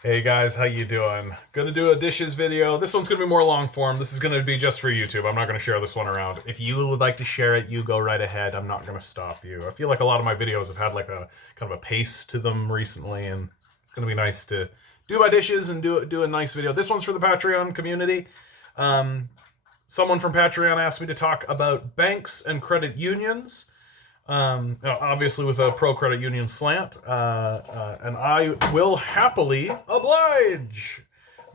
Hey guys, how you doing? Gonna do a dishes video. This one's gonna be more long form. This is gonna be just for YouTube. I'm not gonna share this one around. If you would like to share it, you go right ahead. I'm not gonna stop you. I feel like a lot of my videos have had like a kind of a pace to them recently, and it's gonna be nice to do my dishes and do a nice video. This one's for the Patreon community. Um, Someone from Patreon asked me to talk about banks and credit unions, obviously with a pro credit union slant, and I will happily oblige.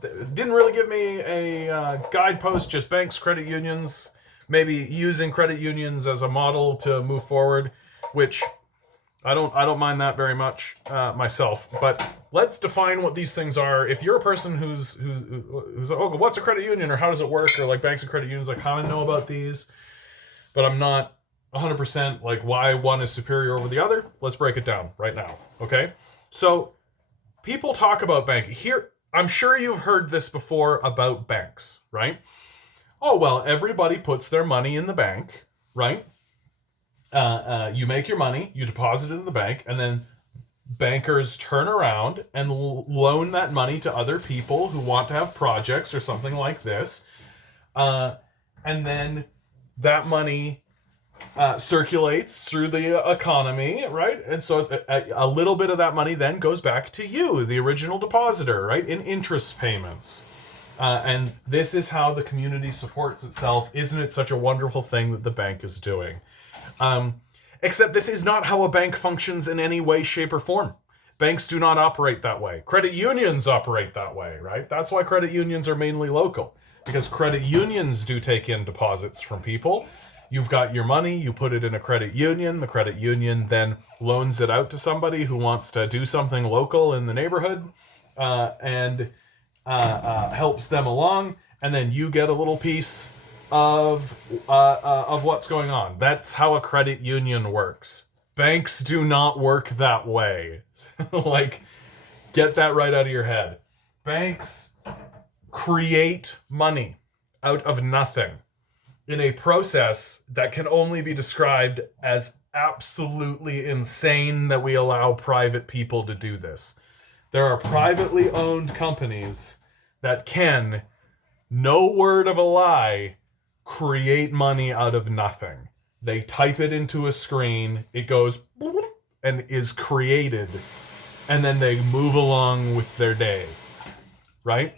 Didn't really give me a guidepost, just banks, credit unions, maybe using credit unions as a model to move forward, which I don't mind that very much myself. But let's define what these things are. If you're a person who's oh, what's a credit union or how does it work, or like banks and credit unions, I kind of know about these, but I'm not 100% like why one is superior over the other. Let's break it down right now, okay? So people talk about banking here. I'm sure you've heard this before about banks, right? Oh, well, everybody puts their money in the bank, right? You make your money, you deposit it in the bank, and then bankers turn around and loan that money to other people who want to have projects or something like this. And then that money circulates through the economy, right? And so a little bit of that money then goes back to you, the original depositor, right? In interest payments. And this is how the community supports itself. Isn't it such a wonderful thing that the bank is doing? Except this is not how a bank functions in any way, shape, or form. Banks do not operate that way. Credit unions operate that way, right? That's why credit unions are mainly local, because credit unions do take in deposits from people. You've got your money, you put it in a credit union. The credit union then loans it out to somebody who wants to do something local in the neighborhood, and helps them along. And then you get a little piece of what's going on. That's how a credit union works. Banks do not work that way. Like, get that right out of your head. Banks create money out of nothing in a process that can only be described as absolutely insane that we allow private people to do this. There are privately owned companies that can, no word of a lie, create money out of nothing. They type it into a screen, it goes and is created, and then they move along with their day, right?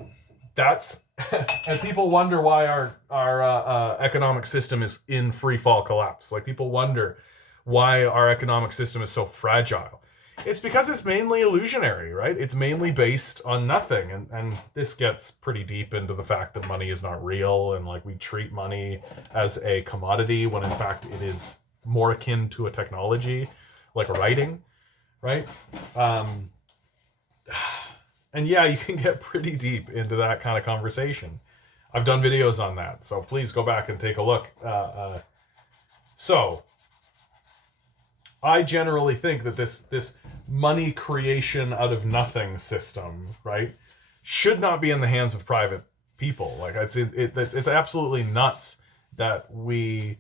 That's and people wonder why our economic system is in free fall collapse. Like, people wonder why our economic system is so fragile. It's because it's mainly illusionary, right? It's mainly based on nothing. And this gets pretty deep into the fact that money is not real, and like we treat money as a commodity when in fact it is more akin to a technology, like writing, right? And yeah, you can get pretty deep into that kind of conversation. I've done videos on that, so please go back and take a look. So I generally think that this money creation out of nothing system, right, should not be in the hands of private people. Like, it's absolutely nuts that we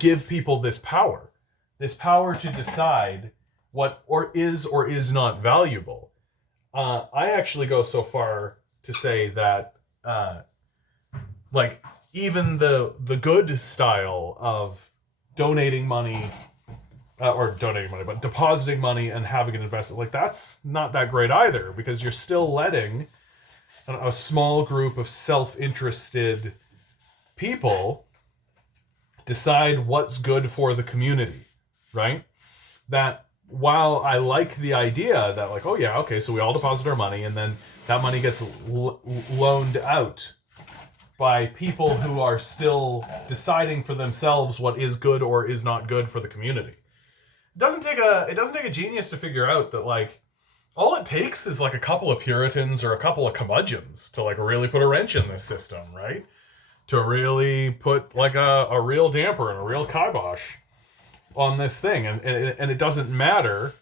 give people this power to decide what or is not valuable. I actually go so far to say that like, even the good style of donating money, but depositing money and having it invested, like, that's not that great either, because you're still letting a small group of self-interested people decide what's good for the community, right? That while I like the idea that, like, oh yeah, okay, so we all deposit our money and then that money gets loaned out by people who are still deciding for themselves what is good or is not good for the community. It doesn't take a genius to figure out that, like, all it takes is like a couple of Puritans or a couple of curmudgeons to like really put a wrench in this system, right? To really put like a real damper and a real kibosh on this thing. And it doesn't matter.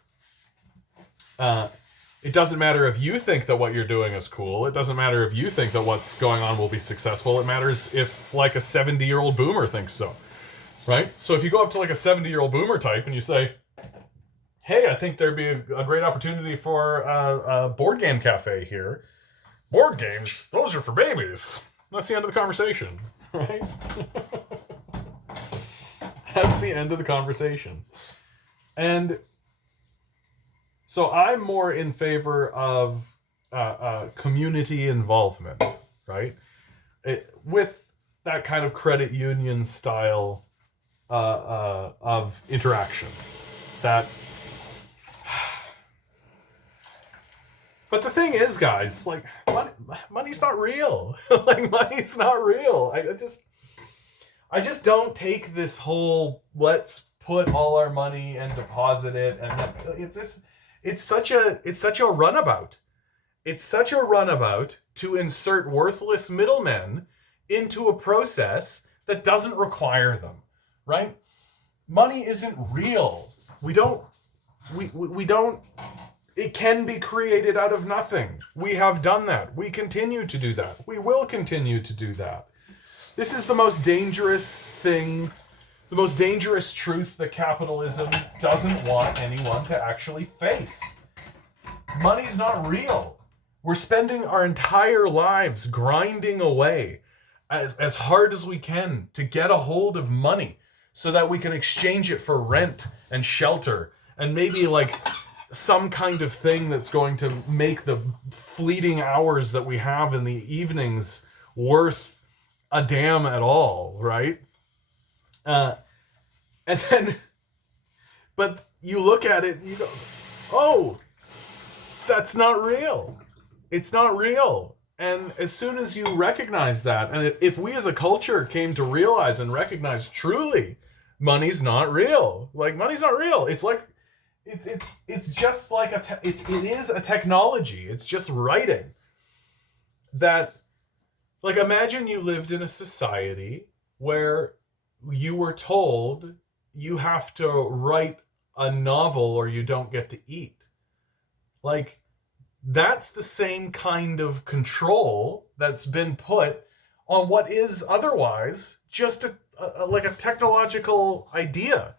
It doesn't matter if you think that what you're doing is cool. It doesn't matter if you think that what's going on will be successful. It matters if like a 70-year-old boomer thinks so, right? So if you go up to like a 70-year-old boomer type and you say, hey, I think there'd be a great opportunity for a board game cafe here. Board games? Those are for babies. That's the end of the conversation, right? That's the end of the conversation. And so I'm more in favor of community involvement, right? With that kind of credit union style of interaction. But the thing is, guys, like, money's not real. Like, money's not real. I just don't take this whole let's put all our money and deposit it, and it's such a runabout. It's such a runabout to insert worthless middlemen into a process that doesn't require them, right? Money isn't real. We don't. It can be created out of nothing. We have done that. We continue to do that. We will continue to do that. This is the most dangerous thing, the most dangerous truth that capitalism doesn't want anyone to actually face. Money's not real. We're spending our entire lives grinding away as hard as we can to get a hold of money so that we can exchange it for rent and shelter and maybe like some kind of thing that's going to make the fleeting hours that we have in the evenings worth a damn at all, right? And then, but you look at it and you go, oh, that's not real. It's not real. And as soon as you recognize that, and if we as a culture came to realize and recognize truly money's not real, like money's not real, it's like, it's just like it is a technology. It's just writing. That, like, imagine you lived in a society where you were told you have to write a novel or you don't get to eat. Like, that's the same kind of control that's been put on what is otherwise just a technological idea.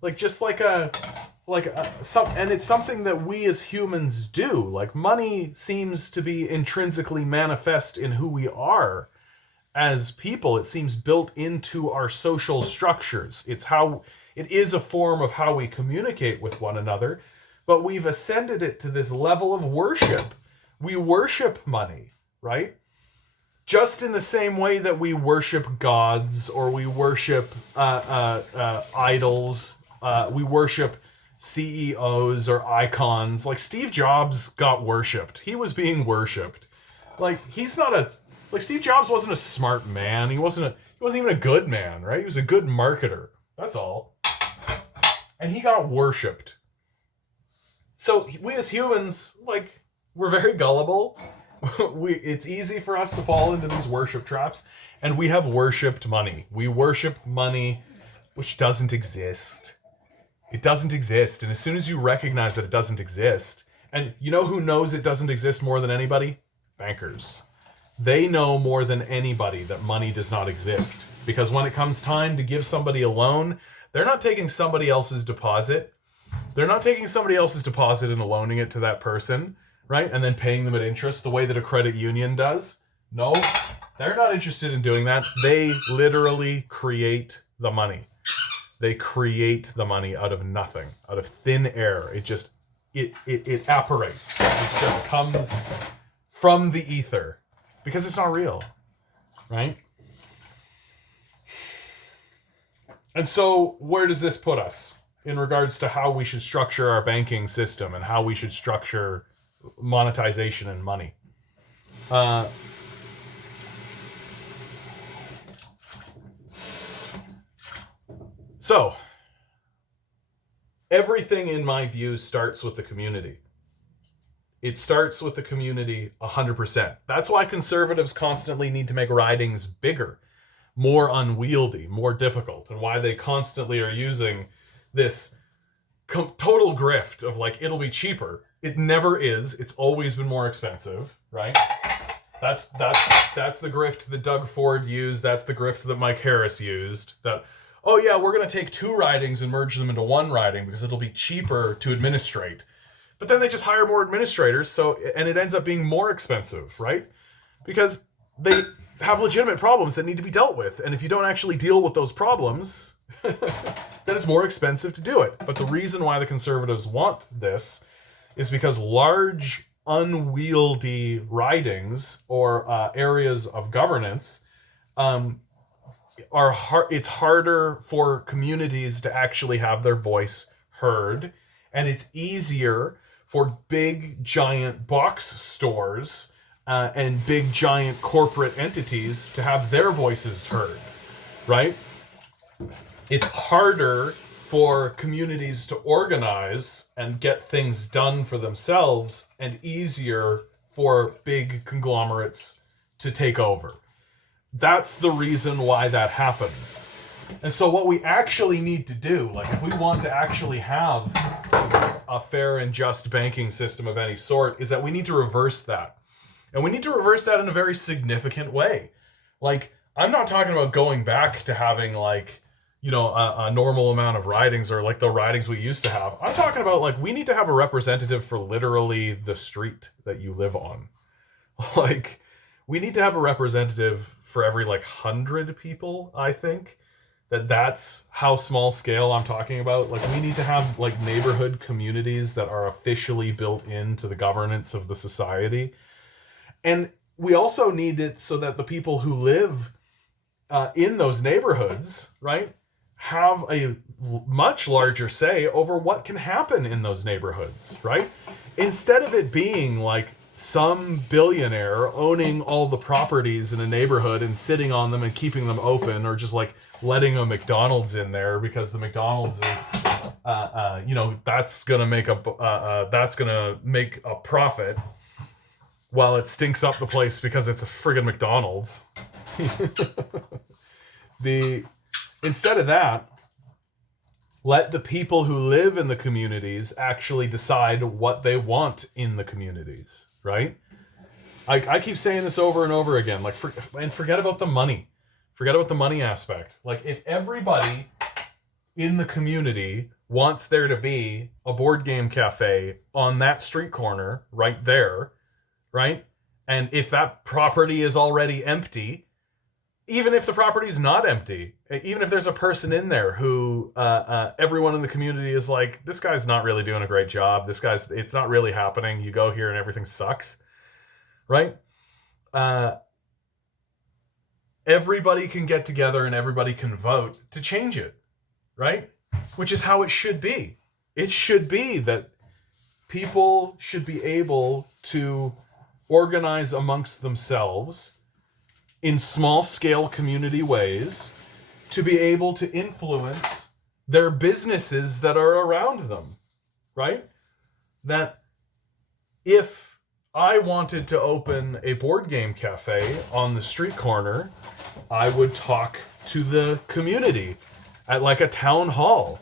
Like, just like and it's something that we as humans do. Like, money seems to be intrinsically manifest in who we are as people. It seems built into our social structures. It is a form of how we communicate with one another, but we've ascended it to this level of worship. We worship money, right? Just in the same way that we worship gods, or we worship idols, we worship CEOs or icons. Like, Steve Jobs got worshipped. He was being worshipped. Like, Steve Jobs wasn't a smart man. He wasn't even a good man, right? He was a good marketer. That's all. And he got worshipped. So we as humans, like, we're very gullible. It's easy for us to fall into these worship traps, and we have worshipped money. We worship money, which doesn't exist. It doesn't exist. And as soon as you recognize that it doesn't exist, and you know who knows it doesn't exist more than anybody? Bankers. They know more than anybody that money does not exist. Because when it comes time to give somebody a loan, they're not taking somebody else's deposit. They're not taking somebody else's deposit and loaning it to that person, right? And then paying them at interest the way that a credit union does. No, they're not interested in doing that. They literally create the money. They create the money out of nothing, out of thin air. It apparates. It just comes from the ether because it's not real, right? And so where does this put us in regards to how we should structure our banking system and how we should structure monetization and money? So, everything in my view starts with the community. It starts with the community 100%. That's why conservatives constantly need to make ridings bigger, more unwieldy, more difficult, and why they constantly are using this total grift of, like, it'll be cheaper. It never is. It's always been more expensive, right? That's the grift that Doug Ford used. That's the grift that Mike Harris used. That, oh yeah, we're going to take 2 ridings and merge them into 1 riding because it'll be cheaper to administrate. But then they just hire more administrators, and it ends up being more expensive, right? Because they have legitimate problems that need to be dealt with. And if you don't actually deal with those problems, then it's more expensive to do it. But the reason why the Conservatives want this is because large, unwieldy ridings or areas of governance it's harder for communities to actually have their voice heard, and it's easier for big giant box stores and big giant corporate entities to have their voices heard, right? It's harder for communities to organize and get things done for themselves, and easier for big conglomerates to take over. That's the reason why that happens. And so what we actually need to do, like if we want to actually have a fair and just banking system of any sort, is that we need to reverse that. And we need to reverse that in a very significant way. Like, I'm not talking about going back to having like, you know, a normal amount of ridings or like the ridings we used to have. I'm talking about like, we need to have a representative for literally the street that you live on. Like, we need to have a representative for every like 100 people, I think. That's how small scale I'm talking about. Like, we need to have like neighborhood communities that are officially built into the governance of the society. And we also need it so that the people who live in those neighborhoods, right, have a much larger say over what can happen in those neighborhoods, right? Instead of it being like some billionaire owning all the properties in a neighborhood and sitting on them and keeping them open, or just like letting a McDonald's in there because the McDonald's is, you know, that's gonna make a profit, while it stinks up the place because it's a friggin' McDonald's. Instead of that, let the people who live in the communities actually decide what they want in the communities, right? I keep saying this over and over again, like, forget about the money. Forget about the money aspect. Like, if everybody in the community wants there to be a board game cafe on that street corner right there, right? And if that property is already empty, even if the property is not empty, even if there's a person in there who everyone in the community is like, this guy's not really doing a great job, it's not really happening, you go here and everything sucks, right? Everybody can get together and everybody can vote to change it, right? Which is how it should be. It should be that people should be able to organize amongst themselves in small-scale community ways to be able to influence their businesses that are around them, right? That if I wanted to open a board game cafe on the street corner, I would talk to the community at like a town hall.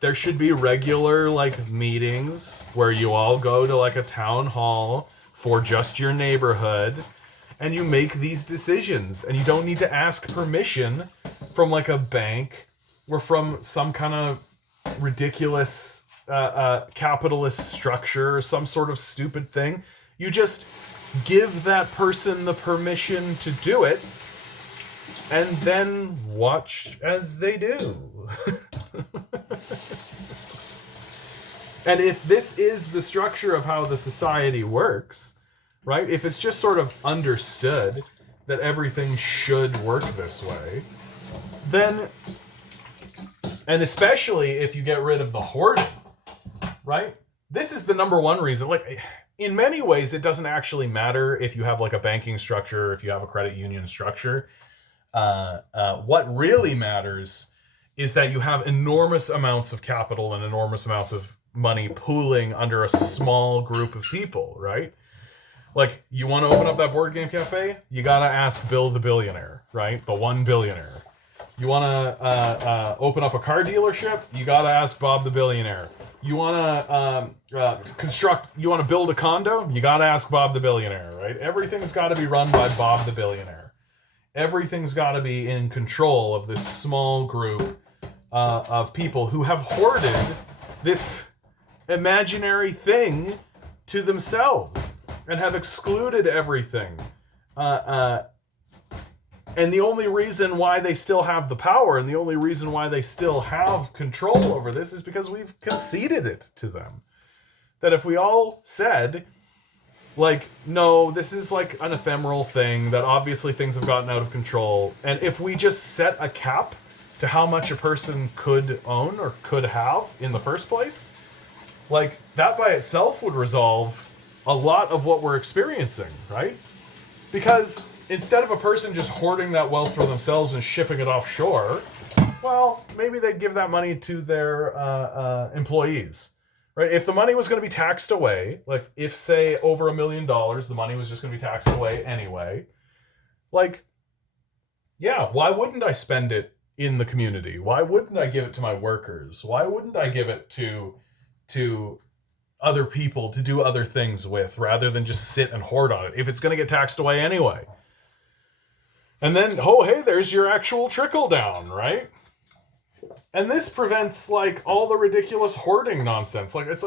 There should be regular like meetings where you all go to like a town hall for just your neighborhood, and you make these decisions, and you don't need to ask permission from like a bank or from some kind of ridiculous capitalist structure or some sort of stupid thing. You just give that person the permission to do it, and then watch as they do. And if this is the structure of how the society works, right? If it's just sort of understood that everything should work this way, then, and especially if you get rid of the hoarding, right? This is the number one reason. Like, in many ways, it doesn't actually matter if you have like a banking structure, if you have a credit union structure. What really matters is that you have enormous amounts of capital and enormous amounts of money pooling under a small group of people, right? Like, you want to open up that board game cafe? You gotta ask Bill the billionaire, right? The one billionaire. You want to open up a car dealership? You gotta ask Bob the billionaire. You want to you want to build a condo? You gotta ask Bob the billionaire, right? Everything's got to be run by Bob the billionaire. Everything's got to be in control of this small group of people who have hoarded this imaginary thing to themselves and have excluded everything. And the only reason why they still have the power and the only reason why they still have control over this is because we've conceded it to them. That if we all said, like, no, this is like an ephemeral thing, that obviously things have gotten out of control, and if we just set a cap to how much a person could own or could have in the first place, like, that by itself would resolve a lot of what we're experiencing, right? Because instead of a person just hoarding that wealth for themselves and shipping it offshore, well, maybe they'd give that money to their employees, right? If the money was going to be taxed away, like if, say, over $1 million, the money was just going to be taxed away anyway, like, yeah, why wouldn't I spend it in the community? Why wouldn't I give it to my workers? Why wouldn't I give it to other people to do other things with, rather than just sit and hoard on it if it's going to get taxed away anyway? And then, oh, hey, there's your actual trickle down, right? And this prevents, like, all the ridiculous hoarding nonsense. Like, it's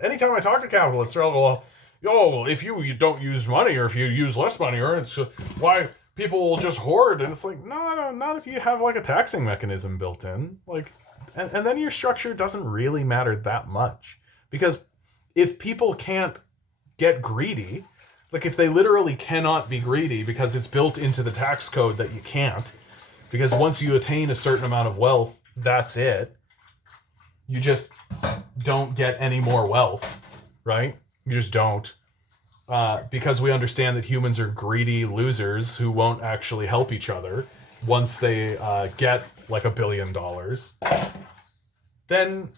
anytime I talk to capitalists, they're all, well, if you don't use money, or if you use less money, or it's why people will just hoard. And it's like, no, not if you have, like, a taxing mechanism built in. Like, and then your structure doesn't really matter that much. Because if people can't get greedy, like if they literally cannot be greedy because it's built into the tax code that you can't, because once you attain a certain amount of wealth, that's it. You just don't get any more wealth, right? You just don't. Because we understand that humans are greedy losers who won't actually help each other once they get like $1 billion. Then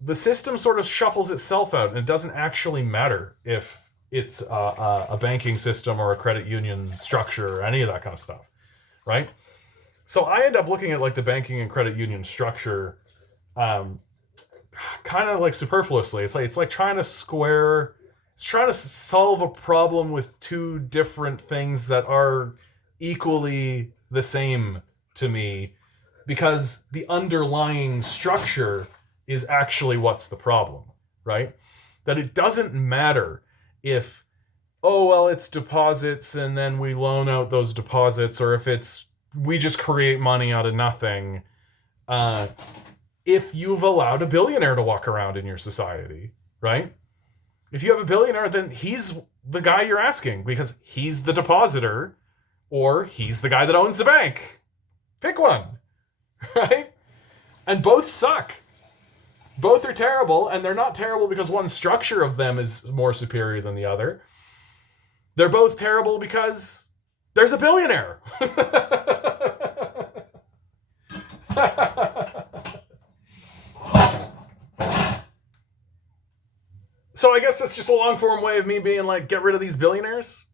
the system sort of shuffles itself out, and it doesn't actually matter if it's a banking system or a credit union structure or any of that kind of stuff, right? So I end up looking at like the banking and credit union structure kind of like superfluously. It's like trying to solve a problem with two different things that are equally the same to me, because the underlying structure is actually what's the problem, right? That it doesn't matter if, oh, well, it's deposits and then we loan out those deposits, or if it's, we just create money out of nothing. If you've allowed a billionaire to walk around in your society, right? If you have a billionaire, then he's the guy you're asking because he's the depositor, or he's the guy that owns the bank. Pick one, right? And both suck. Both are terrible, and they're not terrible because one structure of them is more superior than the other. They're both terrible because there's a billionaire. So I guess that's just a long-form way of me being like, get rid of these billionaires,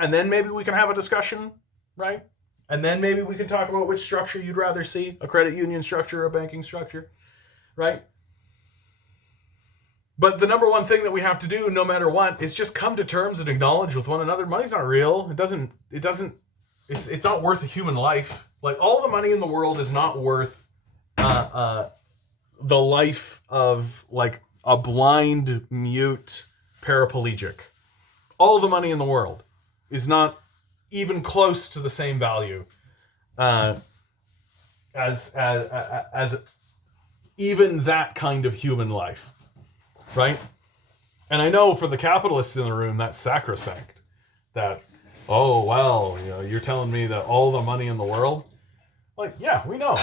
and then maybe we can have a discussion, right? And then maybe we can talk about which structure you'd rather see, a credit union structure or a banking structure, right? But the number one thing that we have to do, no matter what, is just come to terms and acknowledge with one another. Money's not real. It's not worth a human life. Like, all the money in the world is not worth the life of, like, a blind, mute paraplegic. All the money in the world is not even close to the same value as even that kind of human life. Right? And I know for the capitalists in the room, that's sacrosanct. That, oh, well, you're telling me that all the money in the world? Like, yeah, we know.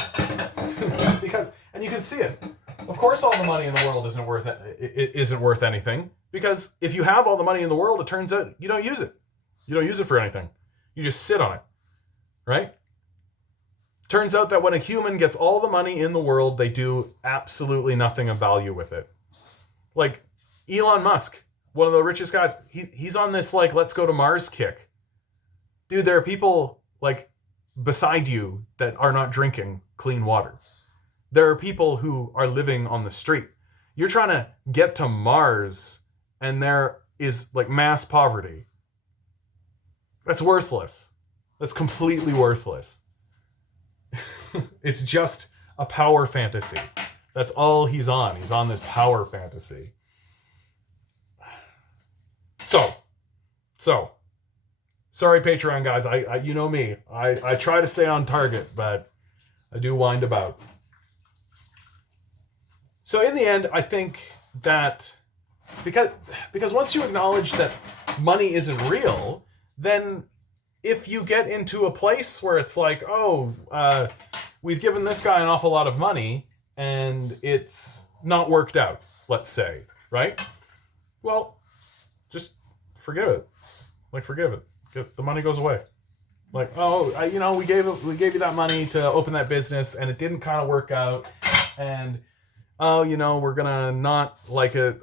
Because, and you can see it. Of course all the money in the world isn't worth anything. Because if you have all the money in the world, it turns out you don't use it. You don't use it for anything. You just sit on it. Right? Turns out that when a human gets all the money in the world, they do absolutely nothing of value with it. Like Elon Musk, one of the richest guys, he's on this, like, let's go to Mars kick. Dude, there are people, like, beside you that are not drinking clean water. There are people who are living on the street. You're trying to get to Mars, and there is, like, mass poverty. That's worthless. That's completely worthless. It's just a power fantasy. That's all he's on. He's on this power fantasy. So, sorry, Patreon guys. I you know me. I try to stay on target, but I do wind about. So in the end, I think that because once you acknowledge that money isn't real, then if you get into a place where it's like, oh, we've given this guy an awful lot of money and it's not worked out, let's say, right? Well, just forgive it. Like, forgive it. The money goes away. Like, oh, we gave you that money to open that business and it didn't kind of work out, and oh, we're gonna not like it,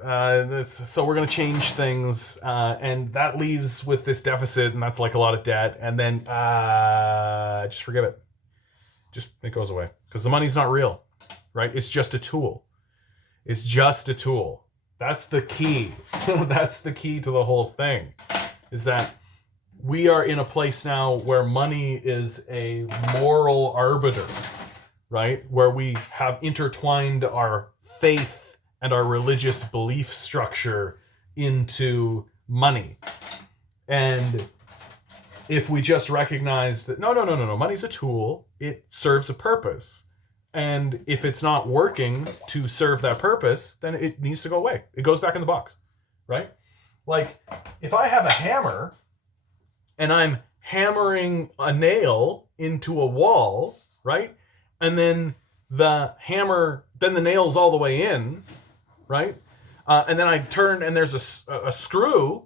so we're gonna change things, and that leaves with this deficit, and that's like a lot of debt, and then just forgive it. Just, it goes away. Because the money's not real, right? It's just a tool. It's just a tool. That's the key. That's the key to the whole thing, is that we are in a place now where money is a moral arbiter, right? Where we have intertwined our faith and our religious belief structure into money. And if we just recognize that, no, money's a tool, it serves a purpose. And if it's not working to serve that purpose, then it needs to go away. It goes back in the box, right? Like, if I have a hammer and I'm hammering a nail into a wall, right? And then the nail's all the way in, right? And then I turn and there's a screw,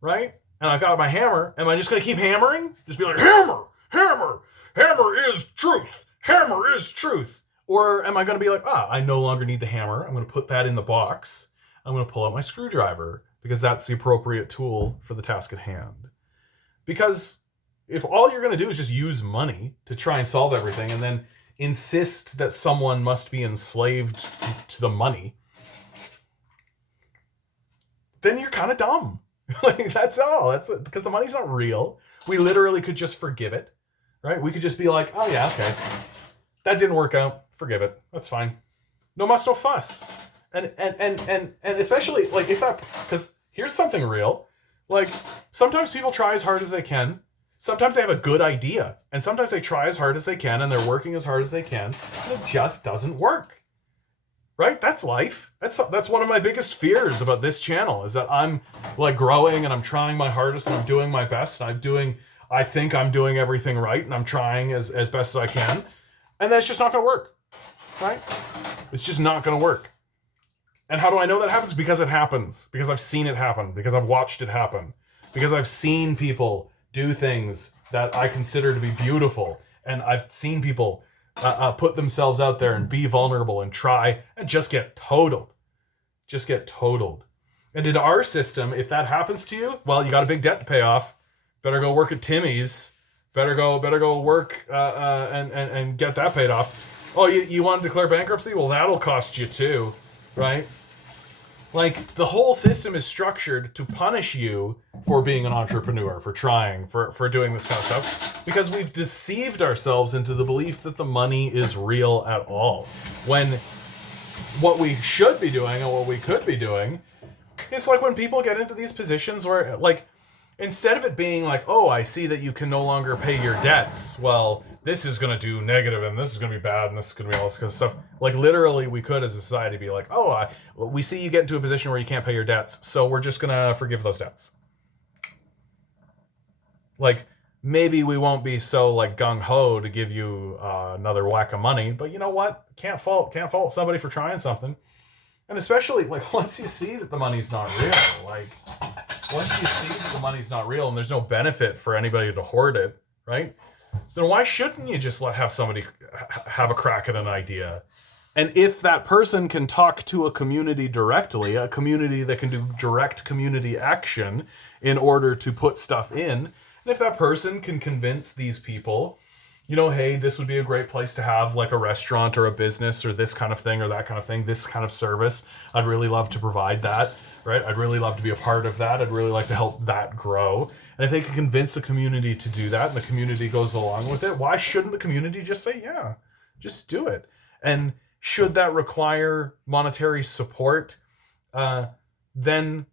right? And I got my hammer. Am I just going to keep hammering? Just be like, hammer, hammer, hammer is truth. Hammer is truth. Or am I going to be like, I no longer need the hammer. I'm going to put that in the box. I'm going to pull out my screwdriver because that's the appropriate tool for the task at hand. Because if all you're going to do is just use money to try and solve everything and then insist that someone must be enslaved to the money, then you're kind of dumb. Like, that's all. That's it. Because the money's not real. We literally could just forgive it, right? We could just be like, oh yeah, okay, that didn't work out. Forgive it. That's fine. No muss, no fuss. And especially like if that, because here's something real. Like, sometimes people try as hard as they can. Sometimes they have a good idea, and sometimes they try as hard as they can, and they're working as hard as they can, and it just doesn't work. Right? That's life. That's one of my biggest fears about this channel, is that I'm like growing and I'm trying my hardest and I'm doing my best and I think I'm doing everything right and I'm trying as best as I can, and that's just not going to work. Right? It's just not going to work. And how do I know that happens? Because it happens. Because I've seen it happen. Because I've watched it happen. Because I've seen people do things that I consider to be beautiful. And I've seen people put themselves out there and be vulnerable and try and just get totaled. Just get totaled. And in our system, if that happens to you, well, you got a big debt to pay off. Better go work at Timmy's. Better go work and get that paid off. Oh, you want to declare bankruptcy? Well, that'll cost you too, right? Like, the whole system is structured to punish you for being an entrepreneur, for trying, for doing this kind of stuff, because we've deceived ourselves into the belief that the money is real at all. When what we should be doing and what we could be doing, it's like when people get into these positions where, like, instead of it being like, oh, I see that you can no longer pay your debts, well, this is going to do negative and this is going to be bad and this is going to be all this kind of stuff. Like, literally, we could as a society be like, oh, we see you get into a position where you can't pay your debts, so we're just going to forgive those debts. Like, maybe we won't be so, like, gung-ho to give you another whack of money, but you know what? Can't fault somebody for trying something. And especially, like, once you see that the money's not real, like, once you see that the money's not real and there's no benefit for anybody to hoard it, right? Then why shouldn't you just have somebody have a crack at an idea? And if that person can talk to a community directly, a community that can do direct community action in order to put stuff in, and if that person can convince these people, you know, hey, this would be a great place to have like a restaurant or a business or this kind of thing or that kind of thing, this kind of service, I'd really love to provide that, right? I'd really love to be a part of that. I'd really like to help that grow. And if they can convince the community to do that and the community goes along with it, why shouldn't the community just say, yeah, just do it? And should that require monetary support, then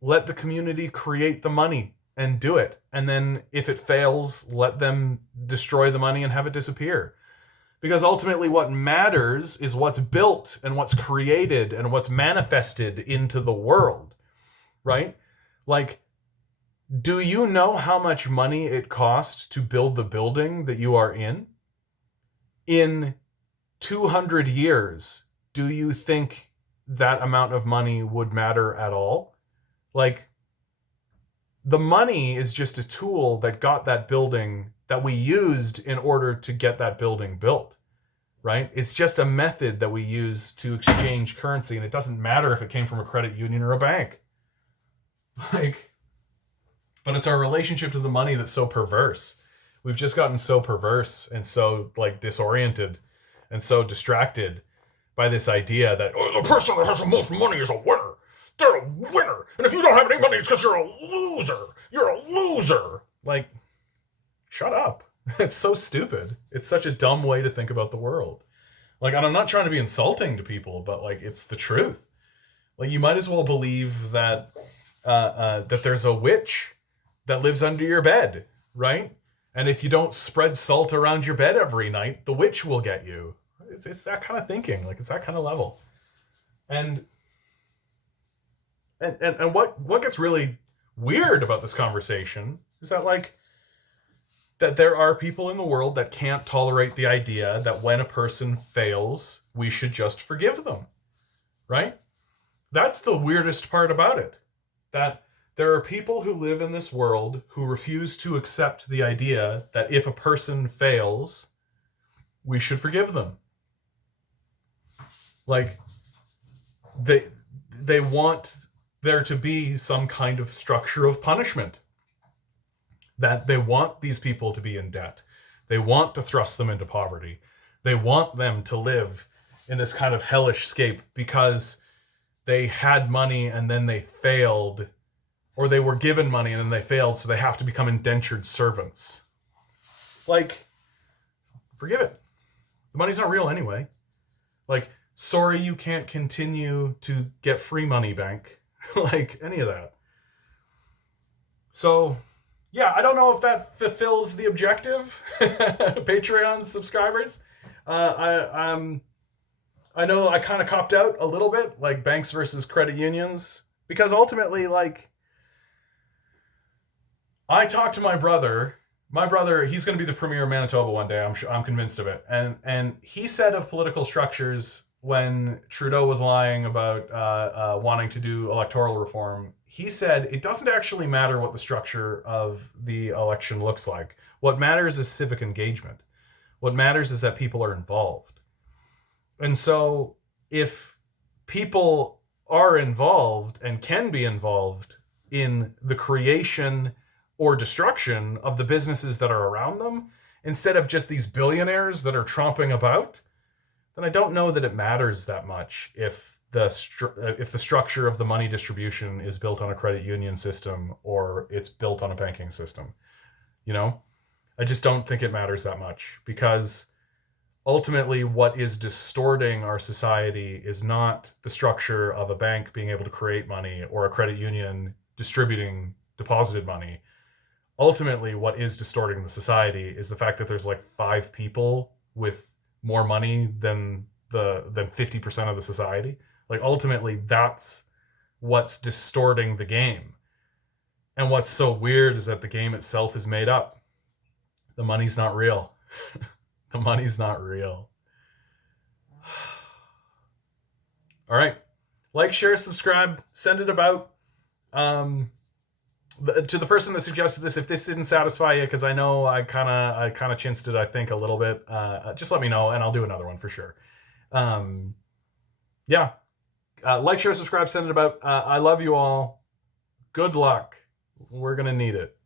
let the community create the money and do it. And then if it fails, let them destroy the money and have it disappear. Because ultimately what matters is what's built and what's created and what's manifested into the world, right? Like, do you know how much money it cost to build the building that you are in? In 200 years, do you think that amount of money would matter at all? Like, the money is just a tool that got that building, that we used in order to get that building built, right? It's just a method that we use to exchange currency, and it doesn't matter if it came from a credit union or a bank. Like, but it's our relationship to the money that's so perverse. We've just gotten so perverse and so like disoriented and so distracted by this idea that the person that has the most money is a winner. They're a winner. And if you don't have any money, it's because you're a loser. You're a loser. Like, shut up. It's so stupid. It's such a dumb way to think about the world. Like, and I'm not trying to be insulting to people, but like, it's the truth. Like, you might as well believe that that there's a witch that lives under your bed, right? And if you don't spread salt around your bed every night, the witch will get you. It's that kind of thinking. Like, it's that kind of level. And what gets really weird about this conversation is that, like, that there are people in the world that can't tolerate the idea that when a person fails, we should just forgive them, right? That's the weirdest part about it. That there are people who live in this world who refuse to accept the idea that if a person fails, we should forgive them. Like, they want there to be some kind of structure of punishment. That they want these people to be in debt. They want to thrust them into poverty. They want them to live in this kind of hellish scape because they had money and then they failed, or they were given money and then they failed, so they have to become indentured servants. Like, forgive it. The money's not real anyway. Like, sorry you can't continue to get free money, bank. Like, any of that. So, yeah, I don't know if that fulfills the objective. Patreon subscribers. I know I kind of copped out a little bit, like banks versus credit unions, because ultimately, like, I talked to my brother. My brother, he's going to be the premier of Manitoba one day. I'm convinced of it. And he said of political structures when Trudeau was lying about wanting to do electoral reform, he said it doesn't actually matter what the structure of the election looks like. What matters is civic engagement. What matters is that people are involved. And so if people are involved and can be involved in the creation or destruction of the businesses that are around them, instead of just these billionaires that are tromping about, then I don't know that it matters that much if the structure of the money distribution is built on a credit union system or it's built on a banking system. You know, I just don't think it matters that much, because ultimately what is distorting our society is not the structure of a bank being able to create money or a credit union distributing deposited money. Ultimately, what is distorting the society is the fact that there's like 5 people with more money than 50% of the society. Like, ultimately, that's what's distorting the game. And what's so weird is that the game itself is made up. The money's not real. The money's not real. All right. Like, share, subscribe, send it about. To the person that suggested this, if this didn't satisfy you, because I know I kind of chinsed it, I think, a little bit, just let me know and I'll do another one for sure. Yeah. Like, share, subscribe, send it about. I love you all. Good luck. We're going to need it.